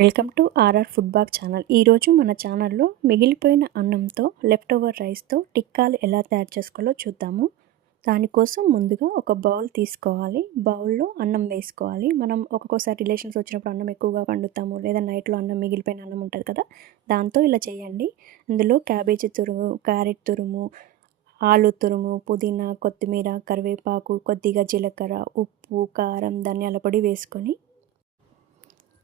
Welcome to RR food bag channel. ఈరోజు మన ఛానల్లో మిగిలిపోయిన అన్నంతో లెఫ్ట్ ఓవర్ రైస్తో టిక్కాలు ఎలా తయారు చేసుకోవాలో చూద్దాము. దానికోసం ముందుగా ఒక బౌల్ తీసుకోవాలి. బౌల్లో అన్నం వేసుకోవాలి. మనం ఒక్కొక్కసారి రిలేషన్స్ వచ్చినప్పుడు అన్నం ఎక్కువగా వండుతాము, లేదా నైట్లో అన్నం మిగిలిపోయిన అన్నం ఉంటుంది కదా, దాంతో ఇలా చేయండి. అందులో క్యాబేజీ తురుము, క్యారెట్ తురుము, ఆలు తురుము, పుదీనా, కొత్తిమీర, కరివేపాకు, కొద్దిగా జీలకర్ర, ఉప్పు, కారం, ధనియాల పొడి వేసుకొని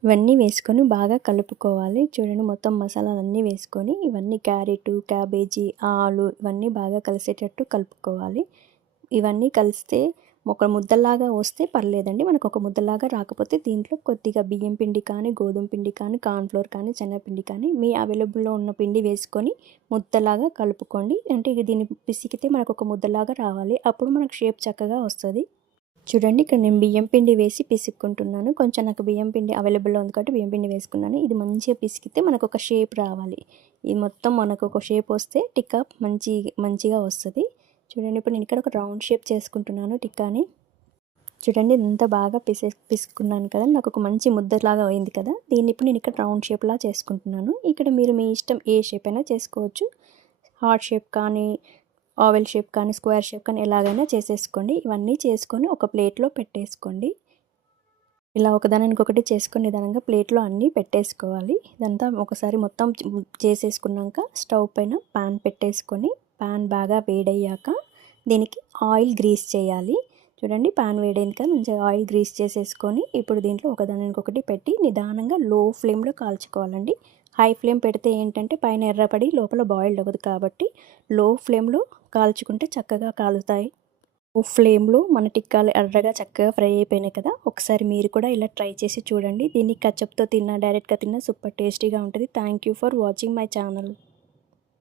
ఇవన్నీ వేసుకొని బాగా కలుపుకోవాలి. చూడండి, మొత్తం మసాలాలన్నీ వేసుకొని ఇవన్నీ క్యారెట్, క్యాబేజీ, ఆలు ఇవన్నీ బాగా కలిసేటట్టు కలుపుకోవాలి. ఇవన్నీ కలిస్తే ఒక ముద్దలాగా వస్తే పర్లేదండి. మనకు ఒక ముద్దలాగా రాకపోతే దీంట్లో కొద్దిగా బియ్యం పిండి కానీ, గోధుమ పిండి కానీ, కార్న్‌ఫ్లోర్ కానీ, శనగపిండి కానీ మీ అవైలబుల్‌లో ఉన్న పిండి వేసుకొని ముద్దలాగా కలుపుకోండి. అంటే దీన్ని పిసికితే మనకు ఒక ముద్దలాగా రావాలి. అప్పుడు మనకు షేప్ చక్కగా వస్తుంది. చూడండి, ఇక్కడ నేను బియ్యం పిండి వేసి పిసుక్కుంటున్నాను. కొంచెం నాకు బియ్యం పిండి అవైలబుల్లో ఉంది కాబట్టి బియ్యం పిండి వేసుకున్నాను. ఇది మంచిగా పిసికితే మనకు ఒక షేప్ రావాలి. ఇది మొత్తం మనకు ఒక షేప్ వస్తే టిక్కా మంచిగా వస్తుంది. చూడండి, ఇప్పుడు నేను ఇక్కడ ఒక రౌండ్ షేప్ చేసుకుంటున్నాను టిక్కాని. చూడండి, ఇదంతా బాగా పిసుకున్నాను కదా, నాకు ఒక మంచి ముద్దలాగా అయింది కదా. దీన్ని ఇప్పుడు నేను ఇక్కడ రౌండ్ షేప్లా చేసుకుంటున్నాను. ఇక్కడ మీరు మీ ఇష్టం ఏ షేప్ అయినా చేసుకోవచ్చు. హార్ట్ షేప్ కానీ, ఓవెల్ షేప్ కానీ, స్క్వేర్ షేప్ కానీ ఎలాగైనా చేసేసుకోండి. ఇవన్నీ చేసుకొని ఒక ప్లేట్లో పెట్టేసుకోండి. ఇలా ఒకదానికి చేసుకొని నిదానంగా ప్లేట్లో అన్నీ పెట్టేసుకోవాలి. ఇదంతా ఒకసారి మొత్తం చేసేసుకున్నాక స్టవ్ పైన పాన్ పెట్టేసుకొని, పాన్ బాగా వేడయ్యాక దీనికి ఆయిల్ గ్రీస్ చేయాలి. చూడండి, పాన్ వేడైంది కదా, మంచిగా ఆయిల్ గ్రీస్ చేసేసుకొని ఇప్పుడు దీంట్లో ఒకదానికి పెట్టి నిదానంగా లో ఫ్లేమ్లో కాల్చుకోవాలండి. హై ఫ్లేమ్ పెడితే ఏంటంటే పైన ఎర్రపడి లోపల బాయిల్డ్ అవ్వదు, కాబట్టి లో ఫ్లేమ్లో కాల్చుకుంటే చక్కగా కాలుతాయి. లో ఫ్లేమ్లో మన టిక్కాలు ఎర్రగా చక్కగా ఫ్రై అయిపోయినాయి కదా. ఒకసారి మీరు కూడా ఇలా ట్రై చేసి చూడండి. దీన్ని కచప్తో తిన్నా, డైరెక్ట్గా తిన్నా సూపర్ టేస్టీగా ఉంటుంది. Thank you for watching my channel.